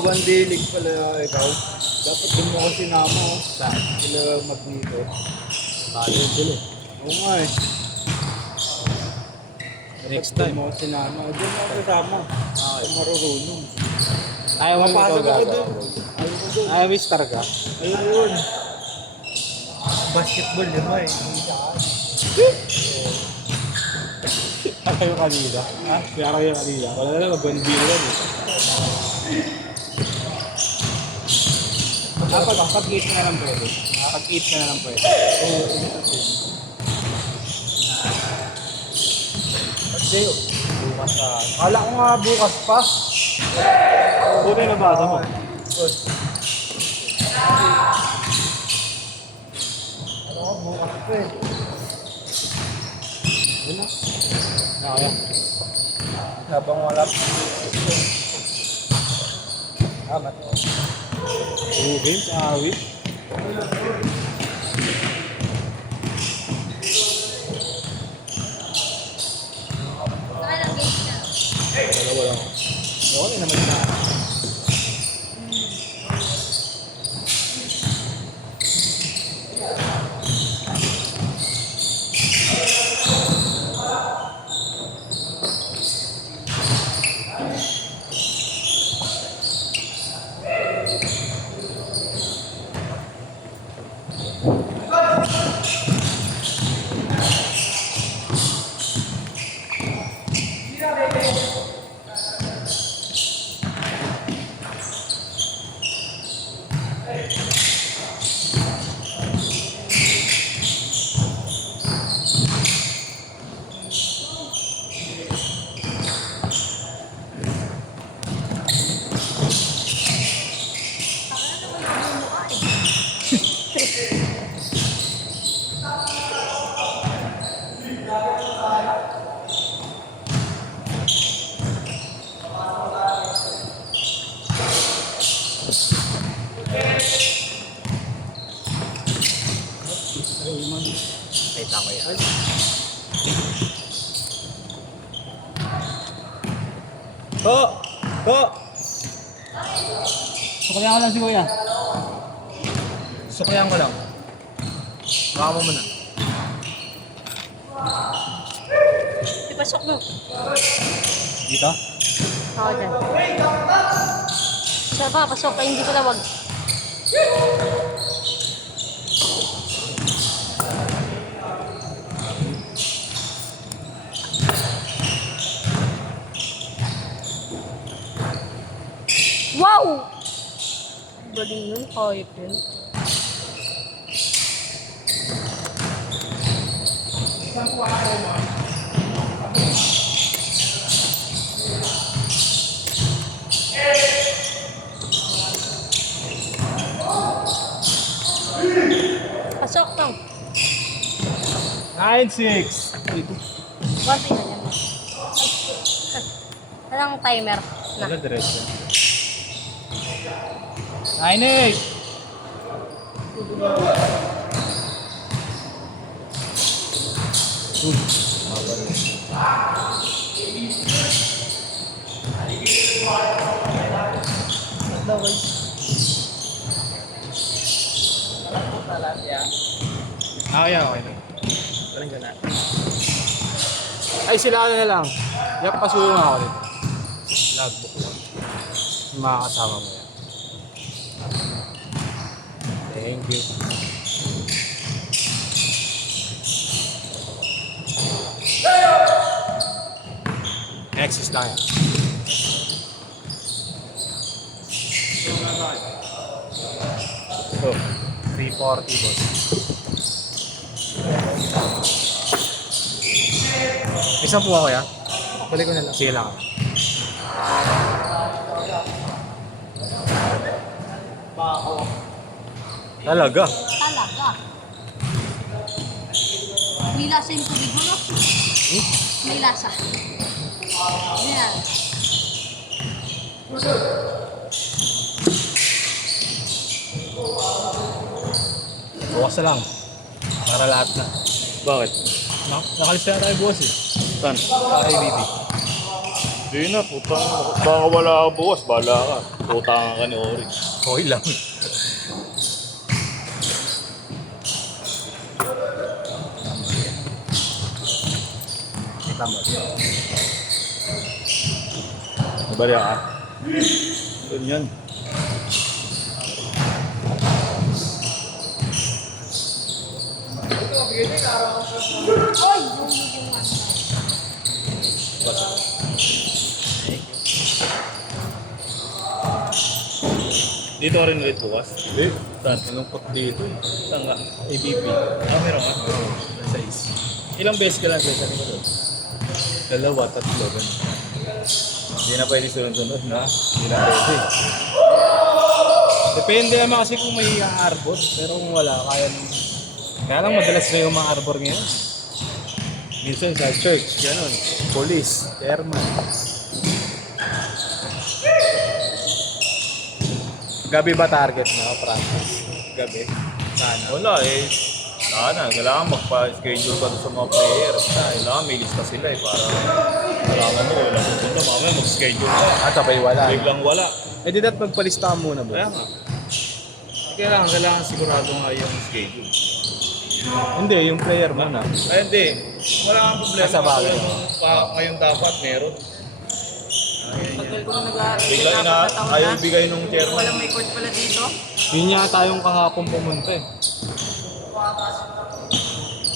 Mabandilig pala ikaw. Dapat doon mo kasi sinama oh. Sila Magneto. Tayo dun eh. Oo nga eh. Next Dapat time. doon mo kasi sinama. Doon mo kasama. Okay. Marurunong. Ayaw mo ikaw Papasok ako gaga. doon. Ayaw ko doon. Ayaw mo star ka. Ayun yun. Basketball yun ba eh. Ayaw kanina. Ha? Kaya kayo kanina. Wala na magbandila lang eh. Pag-8 na lang pwede. Pag-8 na lang pwede. Kasi Bukas sa... kala ko nga bukas pa. Buti nabasa mo. Ano ko bukas pa eh. Yun na. Nakaya. Habang wala pa. Amat. 2 games, awit. Dalawa lang. Okay naman na. Ay, tama yan. Po! Sukayan ko lang si Kuya. Sukayan ko lang. Baka mo muna. Ipasok mo. Dito? Oo, dyan. Siya pa, pasok ka, hindi ko lawag. Wow! Galing yun, kahit yun. Pasok lang. 9-6. Konti na yan. Walang timer na. Wala diretso. 9-8. Okay na. Parang gana. Ay, sila ano na lang. Yak, pasulong ako dito. Logbook lang. Yung mga kasama mo yan. Thank you. Next is tayo. So, 340 boss. Isang po ako ya. Balik ko na lang. Sige lang. Talaga? Talaga. May lasa yung tubig mo, no? May lasa. Yan. Bukas na lang. Para lahat na. Bakit? Nakalis na tayo bukas eh. Saan? Para IBB. Hindi na, putang. Baka wala ka bukas, bahala ka. Utangan ka ni Ori. Okay lang. Tama. Nabali ka? Yun yan. Oy! Yung one. Dito ka rin ulit bukas. Eh, Saan? malungkot dito eh. Saan ka? ABP. Meron ka? Size. Ilang beses ka lang sa isang ito? Dalawa, tatlo, ganun. Hindi na pwede sunod-sunod na. Hindi na pwede. Depende naman kasi kung may arbor. Pero kung wala, kaya nung... Kaya lang madalas na yung mga arbor ngayon. Minsan sa church, gano'n. Police, chairman. Gabi ba target na, practice? Gabi? Sana. Wala eh. Kailangan magpa-schedule pa doon sa mga players. Kailangan may lista sila eh para malaman mo, walang pupunta. Mamaya mag-schedule ka. At sabay wala. Biglang wala. Eh di dapat magpalista muna ba? Kaya nga. Kailangan sigurado nga yung schedule. Hindi, yung player muna. Ay hindi. Wala kang problema. Nasa bagay. Kayong dapat meron. Tagal ko na nag-aaral. Biglang ayaw bigay nung chairman. Walang may court pala dito. Yun yata yung kahapon pumunta eh.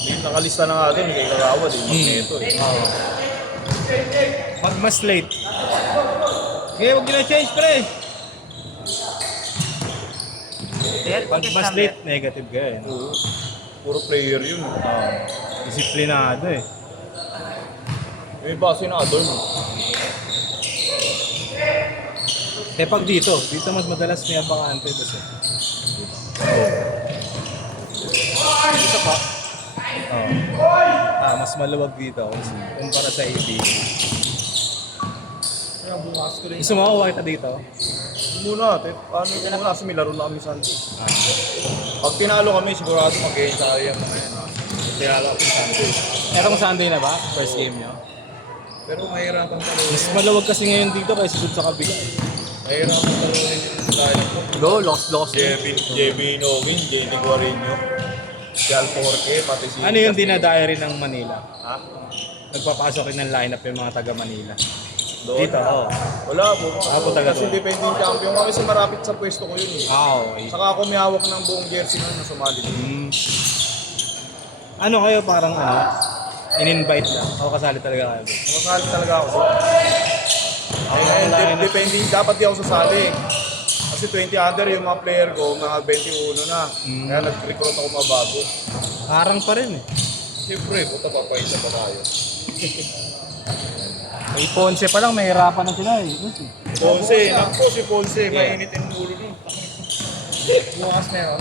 Hindi nakalista na nga doon. Kay Kagawad. Magneto eh. Pag mas late. Okay, huwag nyo na change pre. Pag mas late, negative ka eh. Oo. Puro player yun. Disiplinado eh. May base na doon. Eh pag dito mas madalas may abangante kasi. Dito pa. Mas maluwag dito kumpara sa AB. Kaya bukas ko rin. Gusto mo ako kita dito? Muna, paano ko muna kasi may laro na kami Sunday. Pag tinalo kami, sigurado mag-gain tayo yung mga yan. Tinalo kami Sunday. Etong Sunday na ba? First game nyo? Pero mahirapan talaga. Mas maluwag kasi ngayon dito kaysa dun sa kabila. Mahirapan talaga yung lineup ko. Go, lost. JB Nowin, JD Guarino, si Alforque, pati si... Ano yung dinadiary ng Manila? Ha? Nagpapasok rin ng lineup yung mga taga Manila. Doon? Dito, oo. Wala po. po taga Kasi doon. defending champion kami kasi marapit sa pwesto ko yun eh. Okay. Saka ako may hawak ng buong jersey nun na sumali din. Ano kayo parang in-invite lang? O kasali talaga kayo? Masali talaga ako doon. Depending, dapat di ako sasali. Kasi 20 under yung mga player ko, mga 21 na. Kaya nag-recruit ako mabago. Harang pa rin eh. Siyempre, puta papaisa pa tayo. May Ponce pa lang, may hirapan na sila eh. Ponce, nakpo si Ponce, mainit yung ulo nun. Bukas na yun.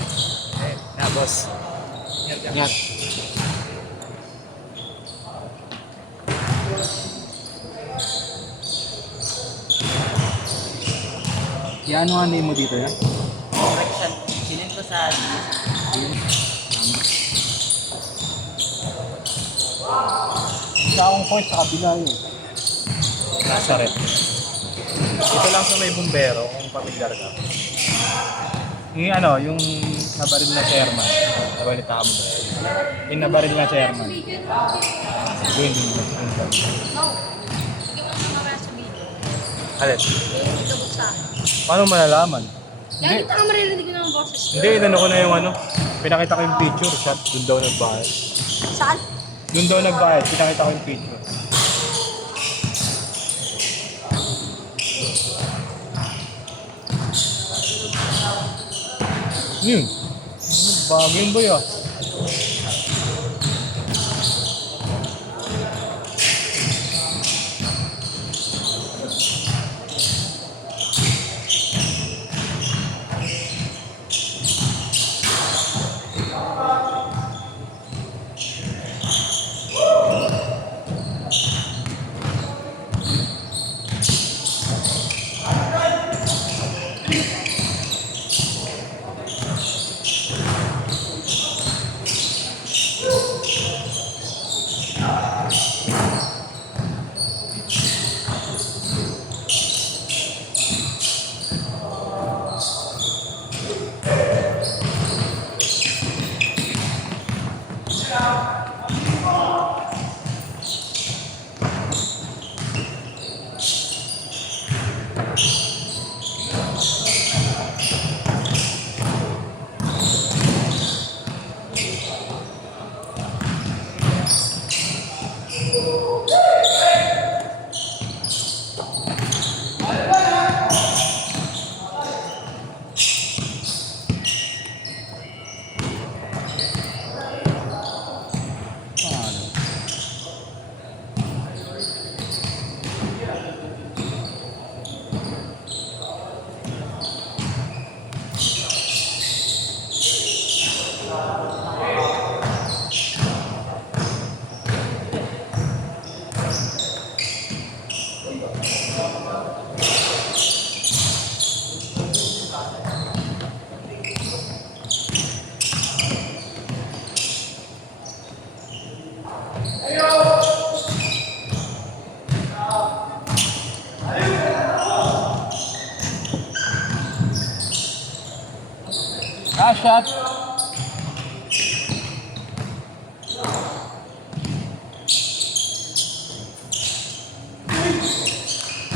Yeah, boss. Ingat. Yan ano name mo dito yan? Correction. Sinend ko sa... Isa akong point sa kabila yun. Nasaret. Ito lang sa may bumbero kung pamilyar ka. Yung nabaril na chairman. Nabalita mo ba? Yung nabaril na chairman. Yun. No. Sige mo na mamaya sa video. Alit. Dito buksa. Paano malalaman? Kaya kita ka maririnig ng boses. Hindi, inano ko na yung pinakita ko yung picture shot, doon daw nagbayad. Saan? Doon daw nagbayad, pinakita ko yung picture. Bago yung boy ah. Ah, shot.